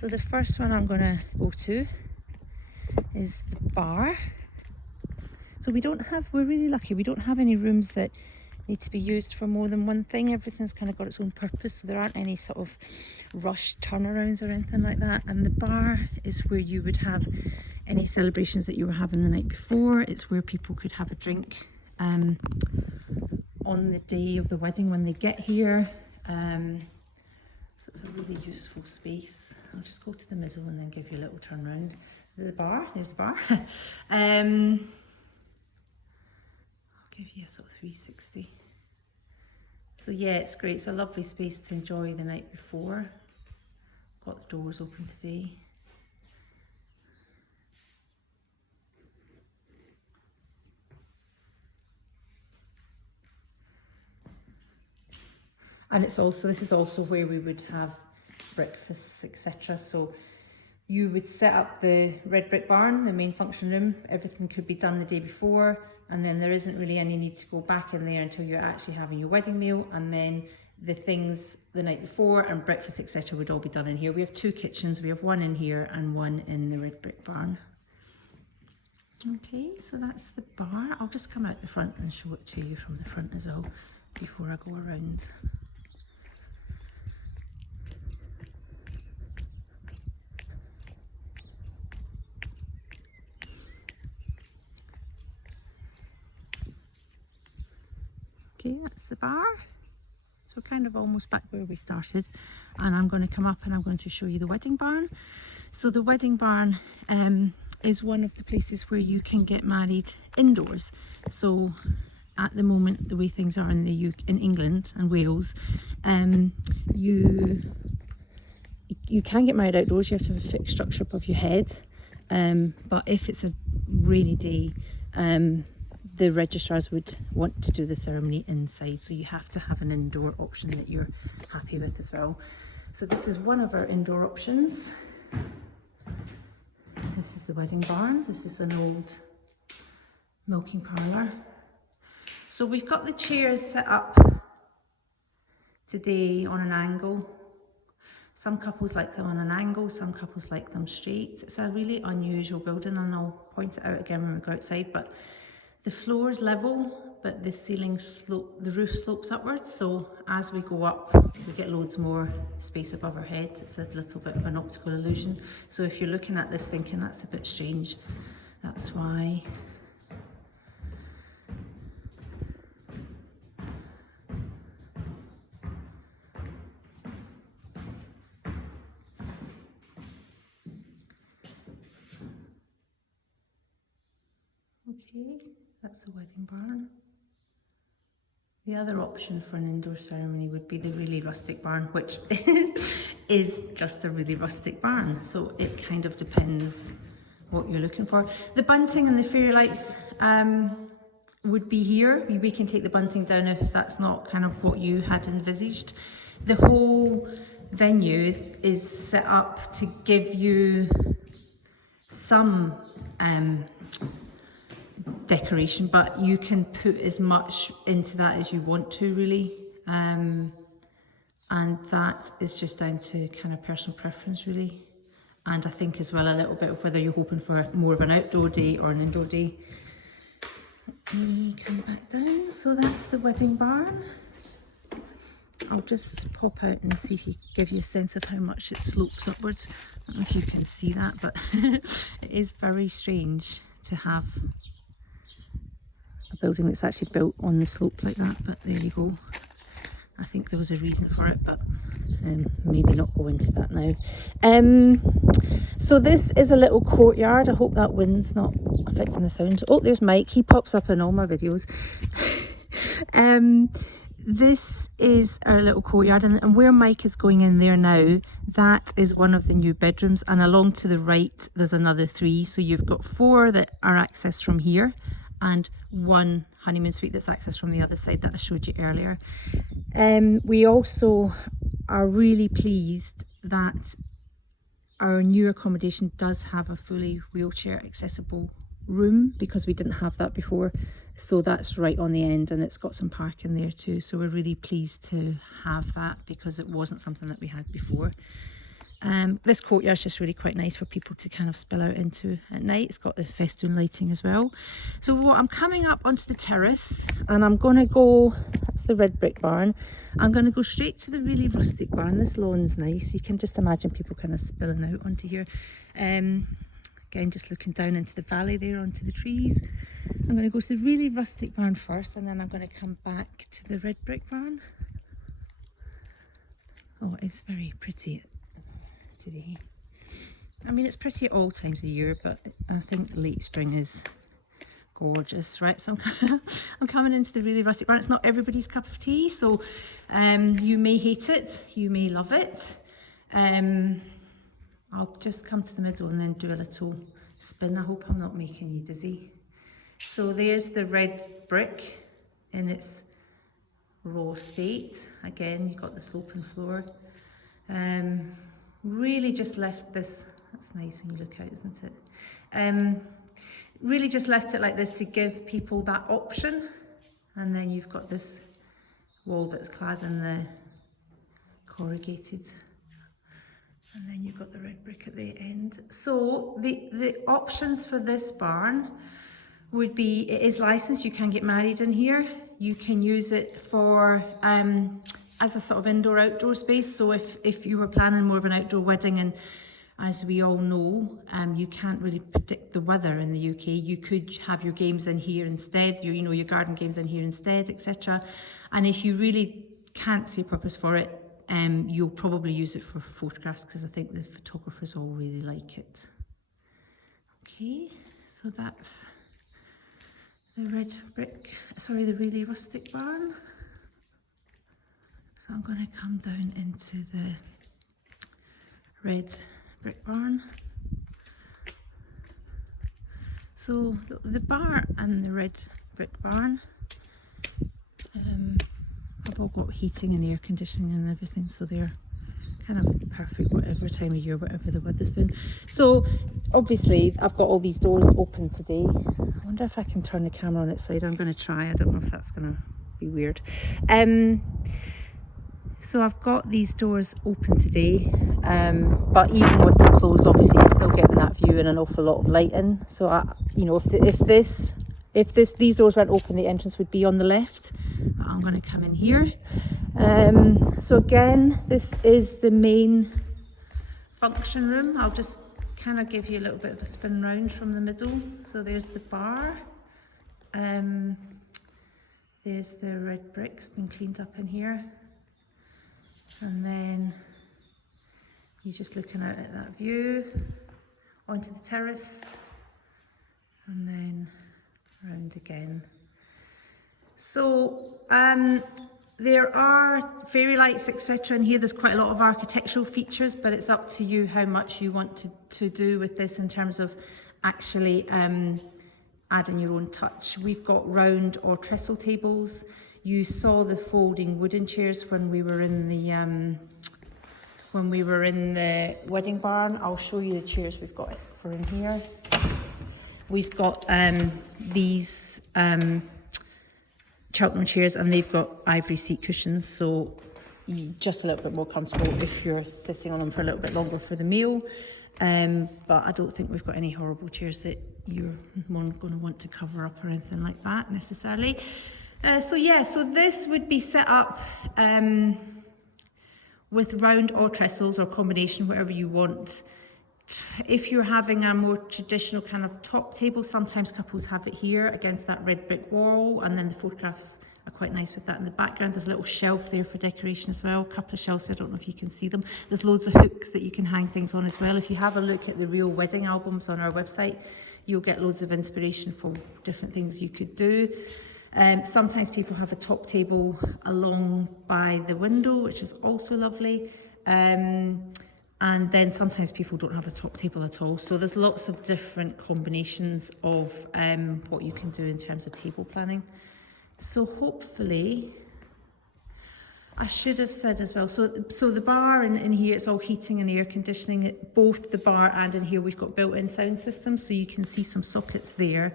So the first one I'm going to go to is the bar. So we're really lucky, we don't have any rooms that need to be used for more than one thing. Everything's kind of got its own purpose, so there aren't any sort of rushed turnarounds or anything like that. And the bar is where you would have any celebrations that you were having the night before. It's where people could have a drink on the day of the wedding when they get here. So it's a really useful space. I'll just go to the middle and then give you a little turn round. The bar, there's the bar. I'll give you a sort of 360. So yeah, it's great. It's a lovely space to enjoy the night before. Got the doors open today. And this is also where we would have breakfasts, etc. So you would set up the red brick barn, the main function room. Everything could be done the day before, and then there isn't really any need to go back in there until you're actually having your wedding meal. And then the things the night before and breakfast, etc. would all be done in here. We have 2 kitchens. We have one in here and one in the red brick barn. Okay, so that's the bar. I'll just come out the front and show it to you from the front as well before I go around. Okay, that's the bar. So we're kind of almost back where we started, and I'm going to come up and I'm going to show you the wedding barn. So the wedding barn is one of the places where you can get married indoors. So at the moment, the way things are in in England and Wales, you can get married outdoors. You have to have a fixed structure above your head, but if it's a rainy day, the registrars would want to do the ceremony inside, so you have to have an indoor option that you're happy with as well. So this is one of our indoor options. This is the wedding barn. This is an old milking parlour. So we've got the chairs set up today on an angle. Some couples like them on an angle, some couples like them straight. It's a really unusual building, and I'll point it out again when we go outside, but the floor is level, but the the roof slopes upwards. So as we go up, we get loads more space above our heads. It's a little bit of an optical illusion. So if you're looking at this thinking that's a bit strange, that's why. Okay, that's the wedding barn. The other option for an indoor ceremony would be the really rustic barn, which is just a really rustic barn. So it kind of depends what you're looking for. The bunting and the fairy lights would be here. We can take the bunting down if that's not kind of what you had envisaged. The whole venue is set up to give you some decoration, but you can put as much into that as you want to, really, and that is just down to kind of personal preference, really. And I think as well a little bit of whether you're hoping for more of an outdoor day or an indoor day. Let me come back down. So that's the wedding barn. I'll just pop out and see if you give you a sense of how much it slopes upwards. I don't know if you can see that, but it is very strange to have a building that's actually built on the slope like that, but there you go. I think there was a reason for it, but maybe not go into that now. So this is a little courtyard. I hope that wind's not affecting the sound. Oh, there's Mike. He pops up in all my videos. This is our little courtyard, and where Mike is going in there now, that is one of the new bedrooms, and along to the right there's another 3. So you've got 4 that are accessed from here and 1 honeymoon suite that's accessed from the other side that I showed you earlier. We also are really pleased that our new accommodation does have a fully wheelchair accessible room, because we didn't have that before. So that's right on the end, and it's got some parking there too. So we're really pleased to have that, because it wasn't something that we had before. This courtyard is just really quite nice for people to kind of spill out into at night. It's got the festoon lighting as well. So I'm coming up onto the terrace, and I'm going to go, that's the red brick barn. I'm going to go straight to the really rustic barn. This lawn's nice. You can just imagine people kind of spilling out onto here. Again, just looking down into the valley there, onto the trees. I'm going to go to the really rustic barn first, and then I'm going to come back to the red brick barn. Oh, it's very pretty today. I mean, it's pretty at all times of year, but I think late spring is gorgeous, right? So I'm coming into the really rustic barn. It's not everybody's cup of tea, so you may hate it, you may love it. I'll just come to the middle and then do a little spin. I hope I'm not making you dizzy. So there's the red brick in its raw state. Again, you've got the sloping floor. Really just left this, that's nice when you look out, isn't it? Really just left it like this to give people that option. And then you've got this wall that's clad in the corrugated. And then you've got the red brick at the end. So the options for this barn would be, it is licensed, you can get married in here. You can use it for as a sort of indoor-outdoor space. So if you were planning more of an outdoor wedding, and as we all know, you can't really predict the weather in the UK. You could have your games in here instead, your garden games in here instead, etc. And if you really can't see a purpose for it, you'll probably use it for photographs, because I think the photographers all really like it. Okay, so that's the red brick, sorry, the really rustic barn. So I'm going to come down into the red brick barn. So the bar and the red brick barn have all got heating and air conditioning and everything, so they're kind of perfect whatever time of year, whatever the weather's doing. So obviously I've got all these doors open today. I wonder if I can turn the camera on its side. I'm going to try. I don't know if that's going to be weird. So I've got these doors open today, but even with them closed, obviously you're still getting that view and an awful lot of lighting. So if these doors weren't open, the entrance would be on the left. I'm going to come in here. So again, this is the main function room. I'll just kind of give you a little bit of a spin round from the middle. So there's the bar. There's the red bricks been cleaned up in here. And then you're just looking out at that view, onto the terrace, and then around again. So there are fairy lights, etc. in here. There's quite a lot of architectural features, but it's up to you how much you want to do with this in terms of actually adding your own touch. We've got round or trestle tables. You saw the folding wooden chairs when we were in the wedding barn. I'll show you the chairs we've got for in here. We've got these Cheltenham chairs, and they've got ivory seat cushions, so just a little bit more comfortable if you're sitting on them for a little bit longer for the meal. But I don't think we've got any horrible chairs that you're going to want to cover up or anything like that necessarily. So this would be set up with round or trestles or combination, whatever you want. If you're having a more traditional kind of top table, sometimes couples have it here against that red brick wall, and then the photographs are quite nice with that in the background. There's a little shelf there for decoration as well, a couple of shelves, I don't know if you can see them. There's loads of hooks that you can hang things on as well. If you have a look at the real wedding albums on our website, you'll get loads of inspiration for different things you could do. Sometimes people have a top table along by the window, which is also lovely. And then sometimes people don't have a top table at all. So there's lots of different combinations of what you can do in terms of table planning. So hopefully, I should have said as well, so the bar in here, it's all heating and air conditioning. Both the bar and in here we've got built-in sound systems, so you can see some sockets there.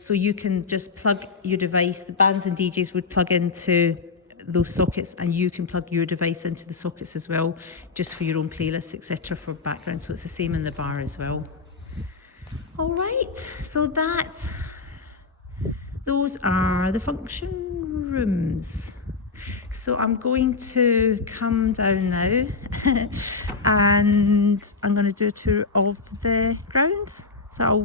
So you can just plug your device. The bands and DJs would plug into those sockets, and you can plug your device into the sockets as well, just for your own playlists, etc., for background. So it's the same in the bar as well. All right, so those are the function rooms. So I'm going to come down now and I'm going to do a tour of the grounds. So I'll